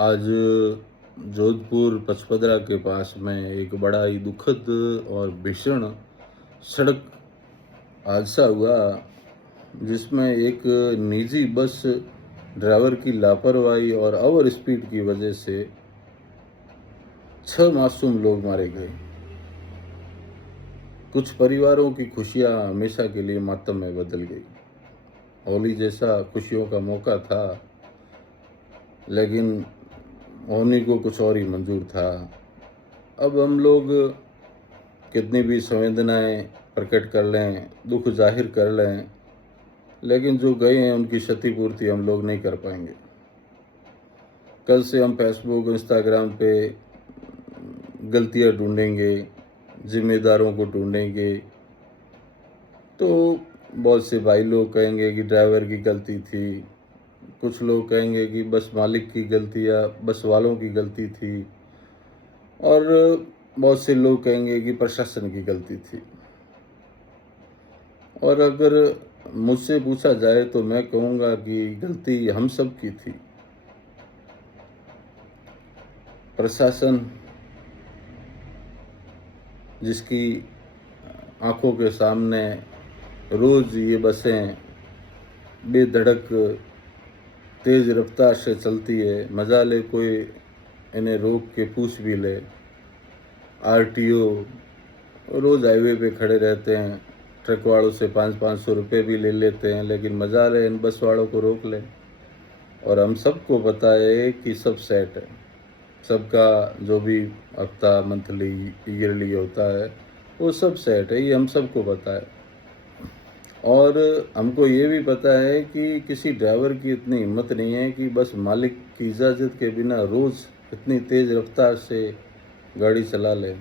आज जोधपुर पचपदरा के पास में एक बड़ा ही दुखद और भीषण सड़क हादसा हुआ, जिसमें एक निजी बस ड्राइवर की लापरवाही और ओवर स्पीड की वजह से 6 मासूम लोग मारे गए। कुछ परिवारों की खुशियां हमेशा के लिए मातम में बदल गई। होली जैसा खुशियों का मौका था, लेकिन होने को कुछ और ही मंजूर था। अब हम लोग कितनी भी संवेदनाएं प्रकट कर लें, दुख जाहिर कर लें, लेकिन जो गए हैं उनकी क्षतिपूर्ति हम लोग नहीं कर पाएंगे। कल से हम फेसबुक, इंस्टाग्राम पे गलतियां ढूंढेंगे, जिम्मेदारों को ढूंढेंगे, तो बहुत से भाई लोग कहेंगे कि ड्राइवर की गलती थी, कुछ लोग कहेंगे कि बस मालिक की गलती या बस वालों की गलती थी, और बहुत से लोग कहेंगे कि प्रशासन की गलती थी। और अगर मुझसे पूछा जाए तो मैं कहूँगा कि गलती हम सब की थी। प्रशासन, जिसकी आंखों के सामने रोज ये बसें बेधड़क तेज रफ्तार से चलती है, मजा ले कोई इन्हें रोक के पूछ भी ले। आरटीओ रोज हाईवे पे खड़े रहते हैं, ट्रक वालों से 500-500 रुपये भी ले लेते हैं, लेकिन मजा ले इन बस वालों को रोक ले। और हम सबको पता है कि सब सेट है, सबका जो भी हफ्ता, मंथली, ईयरली होता है वो सब सेट है, ये हम सबको पता है। और हमको ये भी पता है कि किसी ड्राइवर की इतनी हिम्मत नहीं है कि बस मालिक की इजाज़त के बिना रोज़ इतनी तेज़ रफ्तार से गाड़ी चला ले।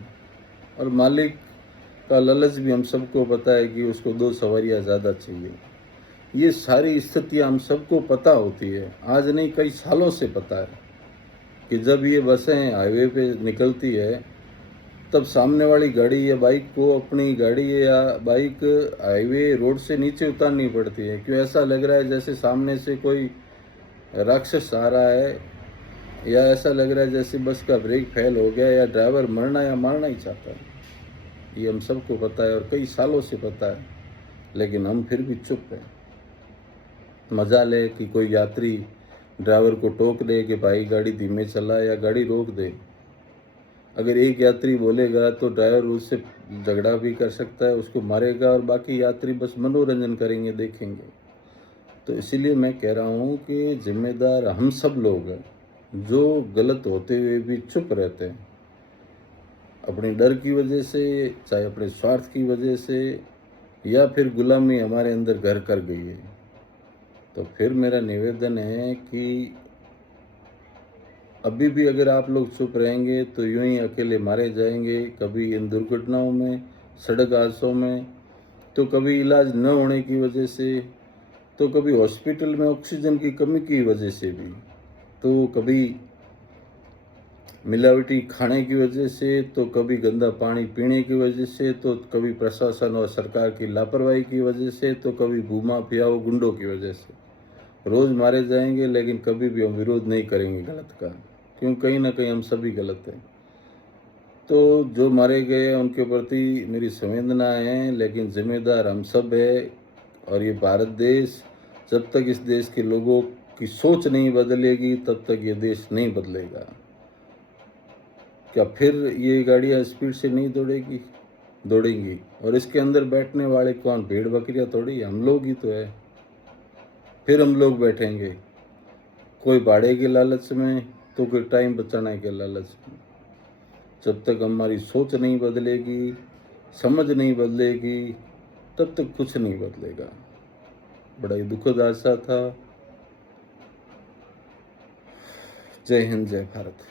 और मालिक का लालच भी हम सबको पता है कि उसको 2 सवारियाँ ज़्यादा चाहिए। ये सारी स्थितियाँ हम सबको पता होती है, आज नहीं कई सालों से पता है कि जब ये बसें हाईवे पे निकलती है तब सामने वाली गाड़ी या बाइक को अपनी गाड़ी या बाइक हाईवे रोड से नीचे उतारनी पड़ती है। क्यों? ऐसा लग रहा है जैसे सामने से कोई राक्षस आ रहा है, या ऐसा लग रहा है जैसे बस का ब्रेक फेल हो गया या ड्राइवर मरना या मारना ही चाहता है। ये हम सबको पता है और कई सालों से पता है, लेकिन हम फिर भी चुप हैं। मजा ले कि कोई यात्री ड्राइवर को टोक दे कि भाई गाड़ी धीमे चला या गाड़ी रोक दे। अगर एक यात्री बोलेगा तो ड्राइवर उससे झगड़ा भी कर सकता है, उसको मारेगा, और बाकी यात्री बस मनोरंजन करेंगे, देखेंगे। तो इसीलिए मैं कह रहा हूँ कि जिम्मेदार हम सब लोग हैं, जो गलत होते हुए भी चुप रहते हैं, अपने डर की वजह से, चाहे अपने स्वार्थ की वजह से, या फिर गुलामी हमारे अंदर घर कर गई है। तो फिर मेरा निवेदन है कि अभी भी अगर आप लोग चुप रहेंगे तो यूं ही अकेले मारे जाएंगे, कभी इन दुर्घटनाओं में, सड़क हादसों में, तो कभी इलाज न होने की वजह से, तो कभी हॉस्पिटल में ऑक्सीजन की कमी की वजह से भी, तो कभी मिलावटी खाने की वजह से, तो कभी गंदा पानी पीने की वजह से, तो कभी प्रशासन और सरकार की लापरवाही की वजह से, तो कभी भूमाफियाओं, गुंडों की वजह से। रोज़ मारे जाएंगे, लेकिन कभी भी हम विरोध नहीं करेंगे गलत का, क्यों? कहीं ना कहीं हम सभी गलत हैं। तो जो मारे गए उनके प्रति मेरी संवेदनाएं हैं, लेकिन जिम्मेदार हम सब है। और ये भारत देश, जब तक इस देश के लोगों की सोच नहीं बदलेगी तब तक ये देश नहीं बदलेगा। क्या फिर ये गाड़ियाँ स्पीड से नहीं दौड़ेगी? दौड़ेंगी। और इसके अंदर बैठने वाले कौन? भेड़ बकरियाँ थोड़ी, हम लोग ही तो है। फिर हम लोग बैठेंगे, कोई भाड़े के लालच में, तो कोई टाइम बचाने के लालच में। जब तक हमारी सोच नहीं बदलेगी, समझ नहीं बदलेगी, तब तक कुछ नहीं बदलेगा। बड़ा ही दुखद हादसा था। जय हिंद, जय भारत।